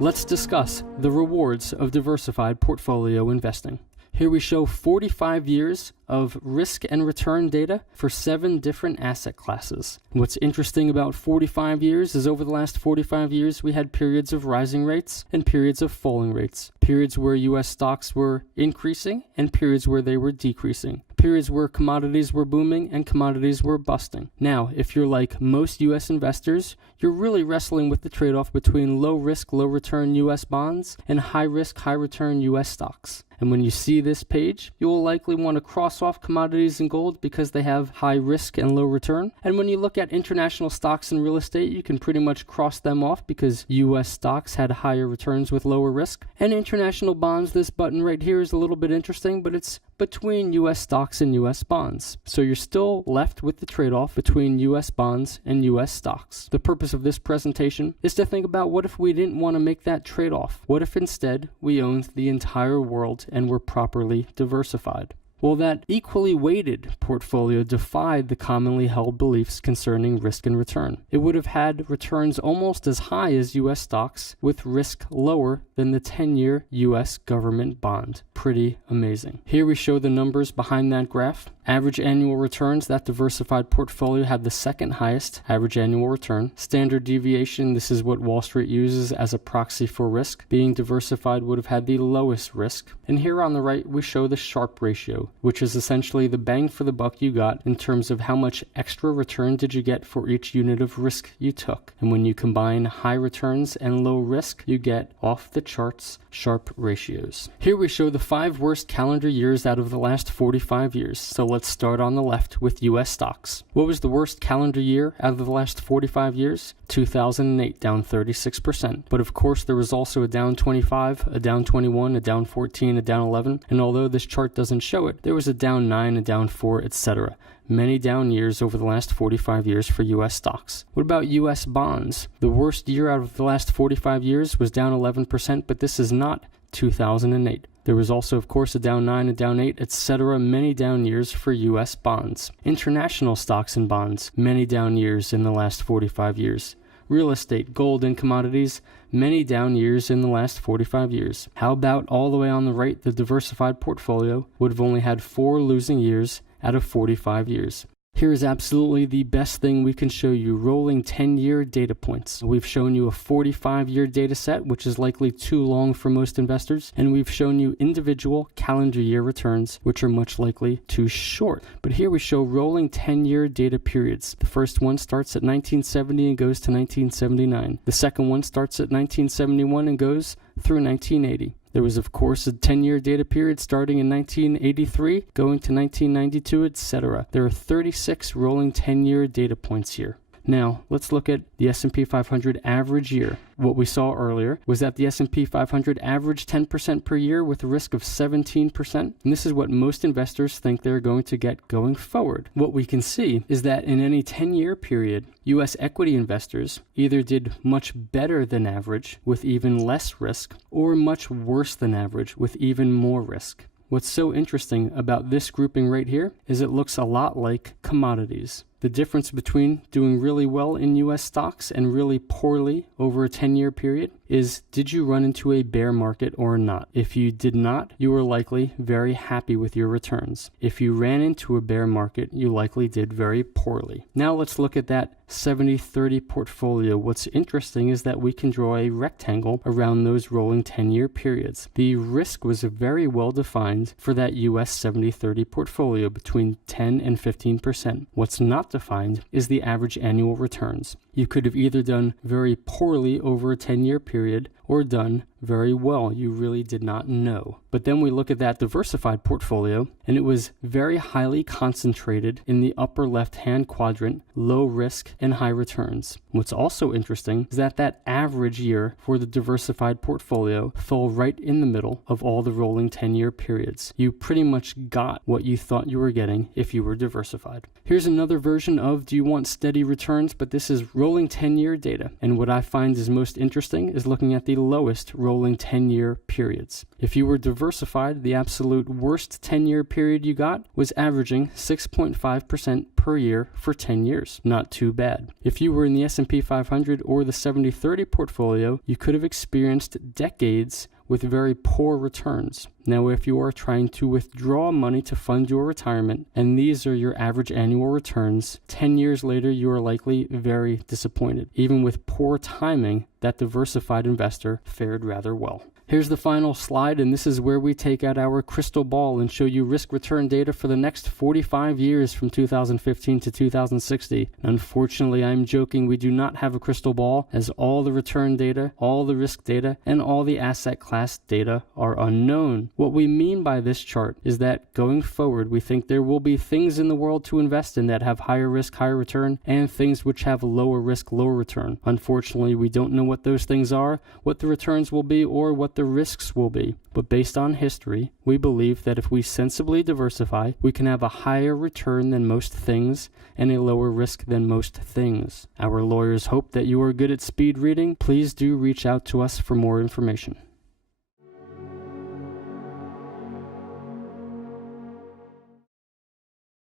Let's discuss the rewards of diversified portfolio investing. Here we show 45 years of risk and return data for 7 different asset classes. What's interesting about 45 years is over the last 45 years, we had periods of rising rates and periods of falling rates, periods where U.S. stocks were increasing and periods where they were decreasing, periods where commodities were booming and commodities were busting. Now, if you're like most U.S. investors, you're really wrestling with the trade-off between low risk, low return U.S. bonds and high risk, high return U.S. stocks. And when you see this page, you will likely want to cross off commodities and gold because they have high risk and low return. And when you look at international stocks and real estate, you can pretty much cross them off because U.S. stocks had higher returns with lower risk. And international bonds, this button right here is a little bit interesting, but it's between U.S. stocks and U.S. bonds. So you're still left with the trade-off between U.S. bonds and U.S. stocks. The purpose of this presentation is to think about what if we didn't want to make that trade-off? What if instead we owned the entire world and were properly diversified? Well, that equally weighted portfolio defied the commonly held beliefs concerning risk and return. It would have had returns almost as high as U.S. stocks with risk lower than the 10-year U.S. government bond. Pretty amazing. Here we show the numbers behind that graph. Average annual returns, that diversified portfolio had the second highest average annual return. Standard deviation, this is what Wall Street uses as a proxy for risk. Being diversified would have had the lowest risk. And here on the right, we show the Sharpe ratio, which is essentially the bang for the buck you got in terms of how much extra return did you get for each unit of risk you took. And when you combine high returns and low risk, you get off the charts Sharpe ratios. Here we show the 5 worst calendar years out of the last 45 years. So let's start on the left with U.S. stocks. What was the worst calendar year out of the last 45 years? 2008, down 36%. But of course, there was also a down 25, a down 21, a down 14, a down 11. And although this chart doesn't show it, there was a down 9, a down 4, etc. Many down years over the last 45 years for U.S. stocks. What about U.S. bonds? The worst year out of the last 45 years was down 11%, but this is not 2008. There was also, of course, a down 9, a down 8, etc. Many down years for U.S. bonds. International stocks and bonds, many down years in the last 45 years. Real estate, gold, and commodities, many down years in the last 45 years. How about all the way on the right, the diversified portfolio would have only had 4 losing years out of 45 years. Here is absolutely the best thing we can show you, rolling 10-year data points. We've shown you a 45-year data set, which is likely too long for most investors, and we've shown you individual calendar year returns, which are much likely too short. But here we show rolling 10-year data periods. The first one starts at 1970 and goes to 1979. The second one starts at 1971 and goes through 1980. There was, of course, a 10-year data period starting in 1983, going to 1992, etc. There are 36 rolling 10-year data points here. Now, let's look at the S&P 500 average year. What we saw earlier was that the S&P 500 averaged 10% per year with a risk of 17%. And this is what most investors think they're going to get going forward. What we can see is that in any 10-year period, U.S. equity investors either did much better than average with even less risk or much worse than average with even more risk. What's so interesting about this grouping right here is it looks a lot like commodities. The difference between doing really well in U.S. stocks and really poorly over a 10-year period is, did you run into a bear market or not? If you did not, you were likely very happy with your returns. If you ran into a bear market, you likely did very poorly. Now let's look at that 70-30 portfolio. What's interesting is that we can draw a rectangle around those rolling 10-year periods. The risk was very well defined for that U.S. 70-30 portfolio between 10 and 15%. What's not defined is the average annual returns. You could have either done very poorly over a 10-year period or done very well. You really did not know. But then we look at that diversified portfolio, and it was very highly concentrated in the upper left-hand quadrant, low risk and high returns. What's also interesting is that that average year for the diversified portfolio fell right in the middle of all the rolling 10-year periods. You pretty much got what you thought you were getting if you were diversified. Here's another version of do you want steady returns, but this is rolling 10-year data. And what I find is most interesting is looking at the lowest rolling 10-year periods. If you were diversified, the absolute worst 10-year period you got was averaging 6.5% per year for 10 years. Not too bad. If you were in the S&P 500 or the 70-30 portfolio, you could have experienced decades with very poor returns. Now, if you are trying to withdraw money to fund your retirement, and these are your average annual returns, 10 years later, you are likely very disappointed. Even with poor timing, that diversified investor fared rather well. Here's the final slide, and this is where we take out our crystal ball and show you risk-return data for the next 45 years from 2015 to 2060. Unfortunately, I'm joking, we do not have a crystal ball, as all the return data, all the risk data, and all the asset class data are unknown. What we mean by this chart is that going forward, we think there will be things in the world to invest in that have higher risk, higher return, and things which have lower risk, lower return. Unfortunately, we don't know what those things are, what the returns will be, or what the risks will be. But based on history, we believe that if we sensibly diversify, we can have a higher return than most things and a lower risk than most things. Our lawyers hope that you are good at speed reading. Please do reach out to us for more information.